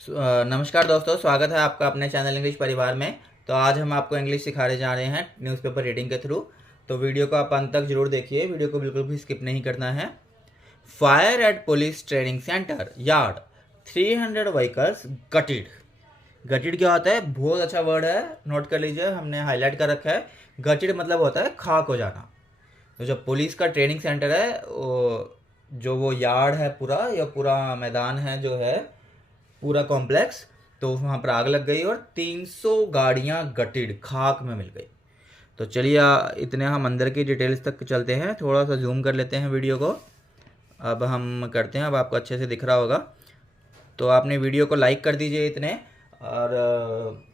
नमस्कार दोस्तों, स्वागत है आपका अपने चैनल इंग्लिश परिवार में। तो आज हम आपको इंग्लिश सिखाने जा रहे हैं न्यूज़पेपर रीडिंग के थ्रू। तो वीडियो को आप अंत तक जरूर देखिए, वीडियो को बिल्कुल भी स्किप नहीं करना है। Fire at police training centre yard 300 vehicles gutted. Gutted क्या होता है? बहुत अच्छा वर्ड है, नोट कर लीजिए, हमने हाईलाइट कर रखा है। गटिड मतलब होता है खाक हो जाना। तो जो पुलिस का ट्रेनिंग सेंटर है वो यार्ड है पूरा, या पूरा मैदान है जो है, पूरा कॉम्प्लेक्स, तो वहाँ पर आग लग गई और 300 गाड़ियाँ गटिड खाक में मिल गई। तो चलिए इतने हम अंदर की डिटेल्स तक चलते हैं, थोड़ा सा जूम कर लेते हैं वीडियो को। अब हम करते हैं, अब आपको अच्छे से दिख रहा होगा। तो आपने वीडियो को लाइक कर दीजिए इतने, और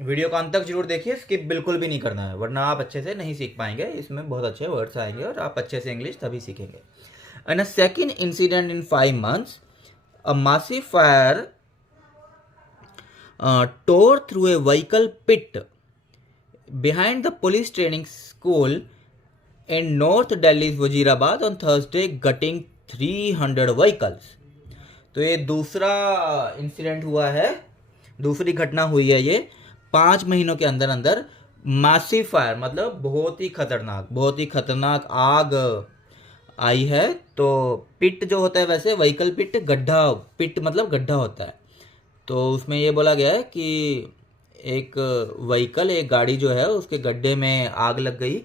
वीडियो को अंत तक जरूर देखिए, स्किप बिल्कुल भी नहीं करना है, वरना आप अच्छे से नहीं सीख पाएंगे। इसमें बहुत अच्छे वर्ड्स आएंगे और आप अच्छे से इंग्लिश तभी सीखेंगे। And a second incident in 5 months, a massive fire tore through a vehicle pit behind the police training school in North Delhi's Wazirabad on Thursday, gutting 300 vehicles. तो ये दूसरा इंसिडेंट हुआ है, दूसरी घटना हुई है ये 5 महीनों के अंदर अंदर। मासिव फायर मतलब बहुत ही खतरनाक आग आई है। तो पिट जो होता है, वैसे व्हीकल पिट, गड्ढा, पिट मतलब गड्ढा होता है। तो उसमें ये बोला गया है कि एक व्हीकल, एक गाड़ी जो है, उसके गड्ढे में आग लग गई।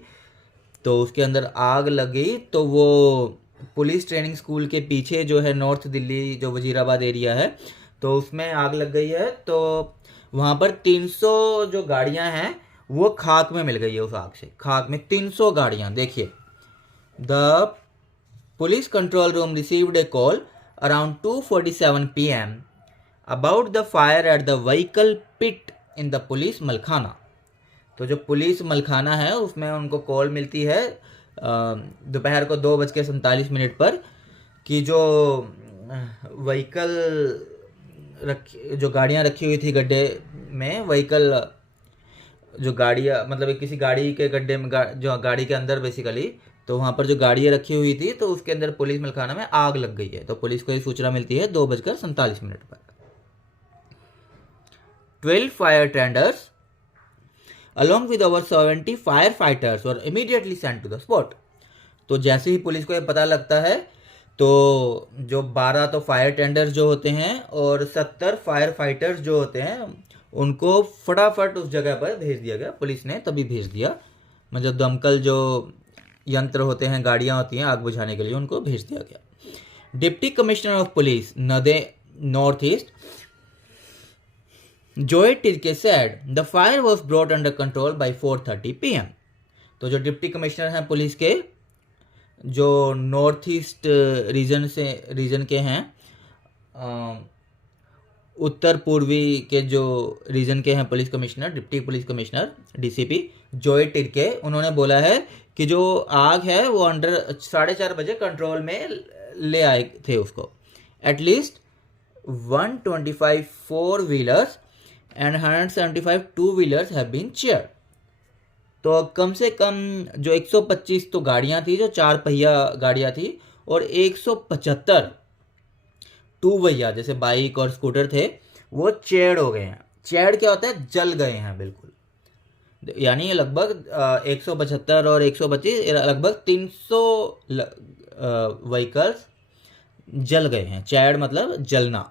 तो उसके अंदर आग लग गई तो वो पुलिस ट्रेनिंग स्कूल के पीछे जो है, नॉर्थ दिल्ली जो वजीराबाद एरिया है, तो उसमें आग लग गई है। तो वहाँ पर 300 जो गाड़ियाँ हैं वो खाक में मिल गई है। उस आग से खाक में 300 गाड़ियाँ। देखिए, the police control room received a call around 2:47 PM about the fire at the vehicle pit in the police मलखाना। तो जो पुलिस मलखाना है उसमें उनको कॉल मिलती है दोपहर को 2:47 पर, कि जो व्हीकल जो गाड़ियाँ रखी हुई थी गड्ढे में, व्हीकल जो गाड़ियाँ मतलब किसी गाड़ी के गड्ढे में, जो गाड़ी के अंदर बेसिकली, तो वहाँ पर जो गाड़ियाँ रखी हुई थी, तो उसके अंदर पुलिस मलखाना में आग लग गई है। तो पुलिस को ये सूचना मिलती है 2:47 पर। 12 fire tenders along with over 70 firefighters were immediately sent to the spot. तो जैसे ही पुलिस को ये पता लगता है, तो जो 12 तो फायर टेंडर्स जो होते हैं और 70 फायर फाइटर्स जो होते हैं, उनको फटाफट उस जगह पर भेज दिया गया। पुलिस ने तभी भेज दिया, मतलब दमकल जो यंत्र होते हैं, गाड़ियाँ होती हैं आग बुझाने के लिए, उनको भेज दिया गया। डिप्टी कमिश्नर ऑफ पुलिस नदे north east Joy Tirkey said the fire was brought under control by 4:30 PM. तो जो डिप्टी कमिश्नर हैं पुलिस के, जो नॉर्थ ईस्ट रीजन के हैं, उत्तर पूर्वी के जो रीजन के हैं police commissioner, deputy police commissioner DCP जोए टिर्के, उन्होंने बोला है कि जो आग है वो अंडर 4:30 बजे कंट्रोल में ले आए थे उसको। At least 125 4-wheelers and 175 2-wheelers have been cheered. तो कम से कम जो 125 तो गाड़ियाँ थी, जो 4 पहिया गाड़ियाँ थी, और 175 टू पहिया जैसे बाइक और स्कूटर थे, वो चेड हो गए हैं। चेड क्या होता है? जल गए हैं बिल्कुल। यानी लगभग 175 और 125, लगभग 300 व्हीकल्स जल गए हैं। चैड मतलब जलना।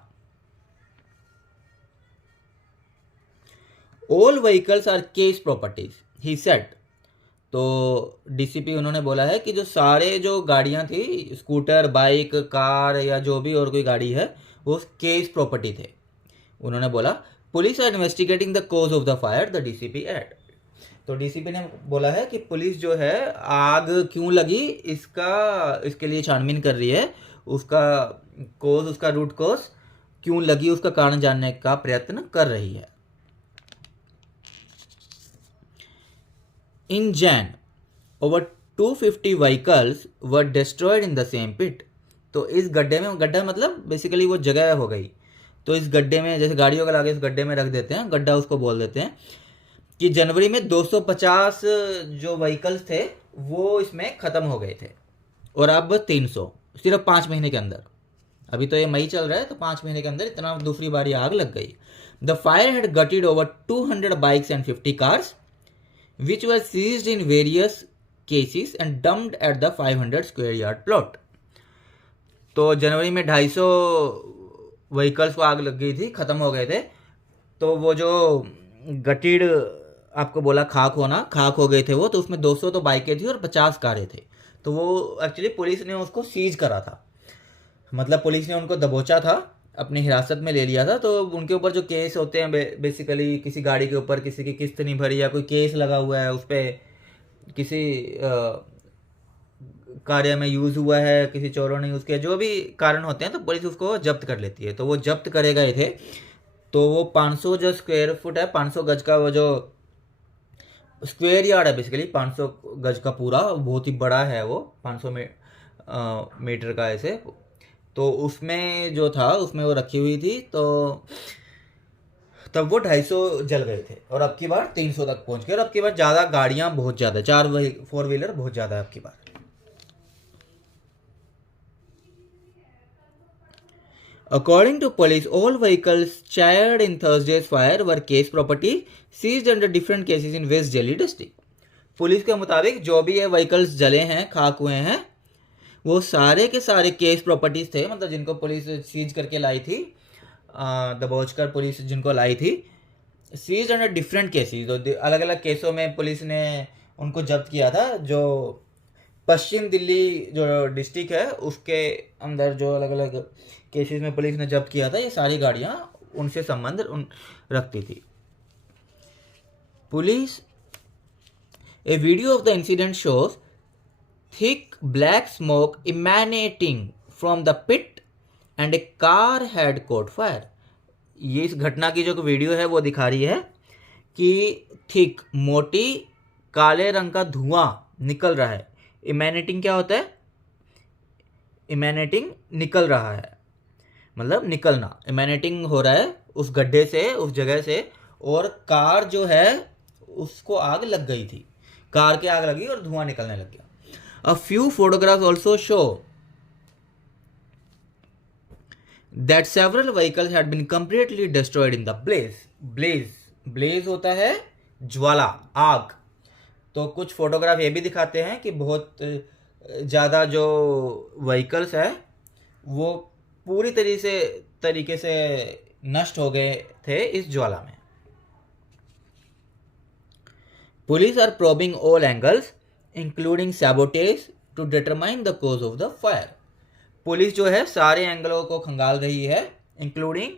All vehicles are case properties ही सेट। तो DCP उन्होंने बोला है कि जो सारे जो गाड़ियां थी, स्कूटर, बाइक, कार या जो भी और कोई गाड़ी है, वो केस प्रॉपर्टी थे। उन्होंने बोला police are investigating the cause of the fire, the DCP added. तो DCP ने बोला है कि पुलिस जो है आग क्यों लगी इसके लिए छानबीन कर रही है। उसका कोज, उसका रूट कोज क्यों लगी, उसका कारण जानने का प्रयत्न कर रही है। In Jan, over 250 vehicles were destroyed in the same pit. तो इस गड्ढे में, गड्ढा मतलब बेसिकली वो जगह हो गई। तो इस गड्ढे में, जैसे गाड़ियों का लाके इस गड्ढे में रख देते हैं, गड्ढा उसको बोल देते हैं, कि जनवरी में 250 जो व्हीकल्स थे वो इसमें ख़त्म हो गए थे, और अब 300 सिर्फ 5 महीने के अंदर। अभी तो ये मई चल रहा है, तो 5 महीने के अंदर इतना दूसरी बारी आग लग गई. The fire had gated over 200 bikes and 50 cars which were seized in various cases and dumped at the 500 square yard plot. तो जनवरी में 250 व्हीकल्स को आग लग गई थी, ख़त्म हो गए थे. तो वो जो गटीड आपको बोला खाक हो गए थे वो, तो उसमें 200 तो बाइकें थी और 50 कारें थे. तो वो एक्चुअली पुलिस ने उसको सीज करा था, मतलब पुलिस ने उनको दबोचा था, अपनी हिरासत में ले लिया था. तो उनके ऊपर जो केस होते हैं बेसिकली किसी गाड़ी के ऊपर किसी की किस्त नहीं भरी या कोई केस लगा हुआ है उस पर, किसी कार्य में यूज़ हुआ है, किसी चोरों ने यूज़ किया, जो भी कारण होते हैं तो पुलिस उसको जब्त कर लेती है. तो वो जब्त करे गए थे. तो वो 500 जो स्क्वायर फुट है, 500 गज का वो जो स्क्वायर यार्ड है, बेसिकली 500 गज का पूरा, बहुत ही बड़ा है वो, 500 मीटर का ऐसे. तो उसमें जो था उसमें वो रखी हुई थी. तो तब वो 250 जल गए थे और अब की बार 300 तक पहुंच गए. और अब की बार ज़्यादा गाड़ियां बहुत ज़्यादा, 4 व्हीलर बहुत ज़्यादा है अब की बार. According to police, all vehicles charred in Thursday's fire were case property seized under different cases in West Delhi district. Police के मुताबिक जो भी ये व्हीकल्स जले हैं, खाक हुए हैं, वो सारे के सारे केस प्रॉपर्टीज थे, मतलब जिनको पुलिस सीज करके लाई थी, दबोच कर पुलिस जिनको लाई थी, सीज अंडर डिफरेंट केसेस. तो अलग अलग केसों में पुलिस ने उनको जब्त किया था. जो पश्चिम दिल्ली जो डिस्ट्रिक्ट है उसके अंदर जो अलग अलग केसेस में पुलिस ने जब्त किया था, ये सारी गाड़ियाँ उनसे संबंध रखती थी. Police, A video of the incident shows thick black smoke emanating from the pit and a car had caught fire. ये इस घटना की जो वीडियो है वो दिखा रही है कि थिक, मोटी, काले रंग का धुआं निकल रहा है. इमेनेटिंग क्या होता है? इमेनेटिंग निकल रहा है, मतलब निकलना. इमेनेटिंग हो रहा है उस गड्ढे से, उस जगह से. और कार जो है उसको आग लग गई थी, कार के आग लगी और धुआं निकलने लग गया. A few photographs also show that several vehicles had been completely destroyed in the blaze. Blaze होता है ज्वाला, आग. तो कुछ फोटोग्राफ ये भी दिखाते हैं कि बहुत ज़्यादा जो व्हीकल्स है वो पूरी तरीके से नष्ट हो गए थे इस ज्वाला में. Police are probing all angles including sabotage to determine the cause of the fire. Police जो है सारे एंगलों को खंगाल रही है, इंक्लूडिंग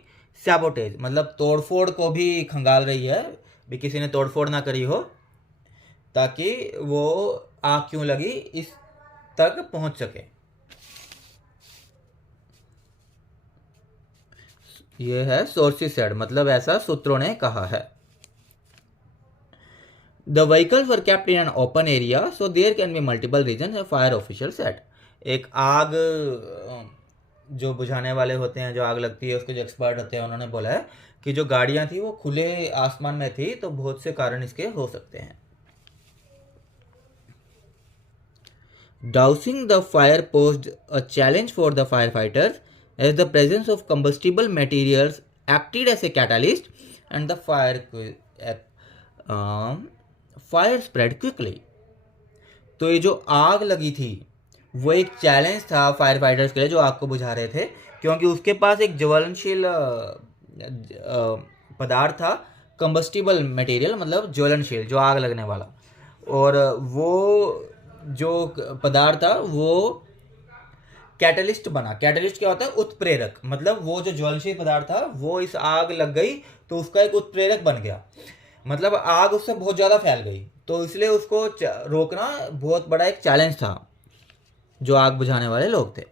सैबोटेज, मतलब तोड़फोड़ को भी खंगाल रही है, भी किसी ने तोड़फोड़ ना करी हो, ताकि वो आग क्यों लगी इस तक पहुंच सके. ये है सोर्सेस सेड, मतलब ऐसा सूत्रों ने कहा है. The vehicles were kept in an open area, so there can be multiple reasons, a fire official said. एक आग जो बुझाने वाले होते हैं, जो आग लगती है उसके जो एक्सपर्ट होते हैं, उन्होंने बोला है कि जो गाड़ियां थी वो खुले आसमान में थी, तो बहुत से कारण इसके हो सकते हैं. Dousing the fire posed a challenge for the firefighters as the presence of combustible materials acted as a catalyst and the fire spread quickly. तो ये जो आग लगी थी वो एक चैलेंज था फायर फाइटर्स के लिए जो आग को बुझा रहे थे, क्योंकि उसके पास एक ज्वलनशील पदार्थ था, कंबस्टिबल मटेरियल, मतलब ज्वलनशील, जो आग लगने वाला. और वो जो पदार्थ था वो कैटलिस्ट बना. कैटलिस्ट क्या होता है? उत्प्रेरक. मतलब वो जो ज्वलनशील पदार्थ था वो इस आग लग गई तो उसका एक उत्प्रेरक बन गया, मतलब आग उससे बहुत ज़्यादा फैल गई. तो इसलिए उसको रोकना बहुत बड़ा एक चैलेंज था जो आग बुझाने वाले लोग थे.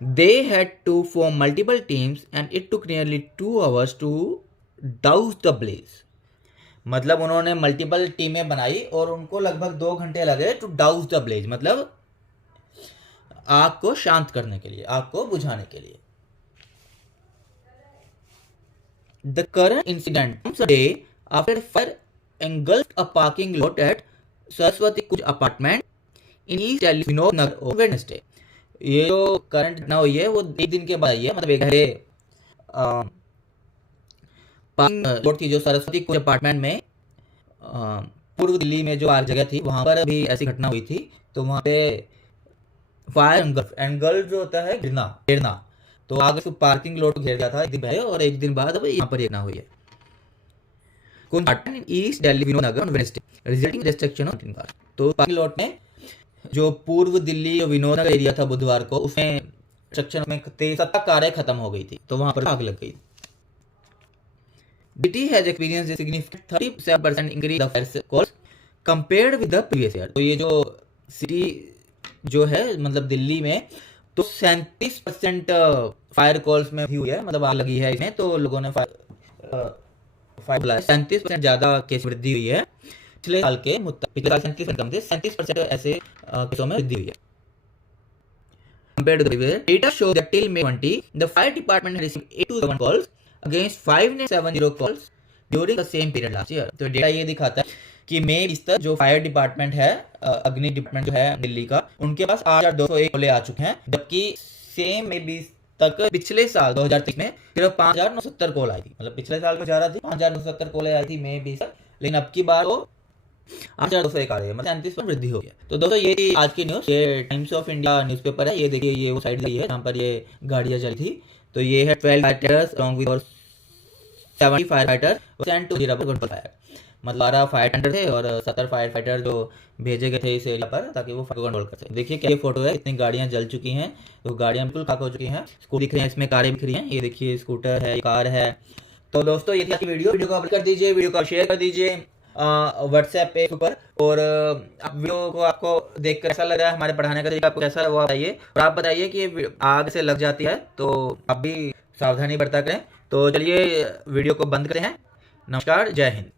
They had to form multiple teams and it took nearly 2 hours to douse the blaze. मतलब उन्होंने मल्टीपल टीमें बनाई और उनको लगभग 2 घंटे लगे टू डाउस द ब्लेज, मतलब आग को शांत करने के लिए, आग को बुझाने के लिए. The current incident comes a day after fire engulfed a parking lot at Saraswati Kuj apartment in east Delhi Vinod Nagar on Wednesday। ये जो करंट घटना हुई है वो एक दिन के बाद आई है, मतलब एक घंटे लोड थी जो सरस्वती कुछ अपार्टमेंट में पूर्व दिल्ली में जो आग जगह थी वहां पर भी ऐसी घटना हुई थी। तो वहां पे फायर एंगल जो होता है गिरना, तो आग से पार्किंग लॉट घेर गया था एक दिन पहले, और एक दिन बाद अब यहाँ पर घटना हुई है। East Delhi Vinod Nagar on Wednesday, resulting in restriction on cars। तो पार्किंग लॉट में जो पूर्व दिल्ली विनोद नगर एरिया था बुधवार को, उसमें सेक्शन में 70 कारें खत्म हो गई थी, तो वहां पर आग लग गई। City has experienced a significant 37% increase in fire calls compared with the previous year। तो ये जो सिटी जो है मतलब दिल्ली में, तो 37% फायर कॉल्स में हुई है, मतलब आग लगी है इसमें, तो लोगों ने फायर 37% ज्यादा केस वृद्धि हुई है पिछले साल के पिछले साल 37% कम थे, 37% ऐसे केसों में वृद्धि हुई है। Compared to the previous year, data shows that till May 20, the fire department had received 821 calls against 570 calls during the same period last year। तो डेटा ये दिखाता है कि मई 20 तक जो फायर डिपार्टमेंट है, अग्नि डिपार्टमेंट जो है दिल्ली का, उनके पास 8201 कॉल आ चुके हैं, जबकि सेम मई 20 तक पिछले साल 2023 में सिर्फ 5970 कॉल आई थी। मतलब पिछले साल में जा रहा थी 5970 कॉल आई थी मई 20 तक, लेकिन अब की बार वो 8201 आ रही है, मतलब 37% वृद्धि हो गया। तो दोस्तों ये थी आज की न्यूज़। ये टाइम्स ऑफ इंडिया न्यूज़पेपर है, ये देखिए ये वो साइड है जहाँ पर ये गाड़ियाँ चली थी। तो ये है 12 fighters along with 70 fire fighter sent to Wazirabad control fire. मतलब 12 फायर टेंडर थे और 70 फायर फाइटर जो भेजे गए थे इस एरिया पर ताकि वो फायर को कंट्रोल कर सके। देखिए क्या ये फोटो है, इतनी गाड़ियाँ जल चुकी हैं, तो गाड़ियाँ बिल्कुल खाक हो चुकी हैं। स्कूटर दिख रहे हैं, इसमें कारें दिख रही हैं, ये देखिए स्कूटर है, कार है। तो दोस्तों ये थी वीडियो को अपलोड कर दीजिए, वीडियो को शेयर कर दीजिए व्हाट्सएप पे ऊपर, और वीडियो को आपको देख कर कैसा लग रहा है, हमारे पढ़ाने का तरीका आपको कैसा लगा वो बताइए, और आप बताइए कि आग से लग जाती है तो आप भी सावधानी बरता करें। तो चलिए वीडियो को बंद करते हैं। नमस्कार, जय हिंद।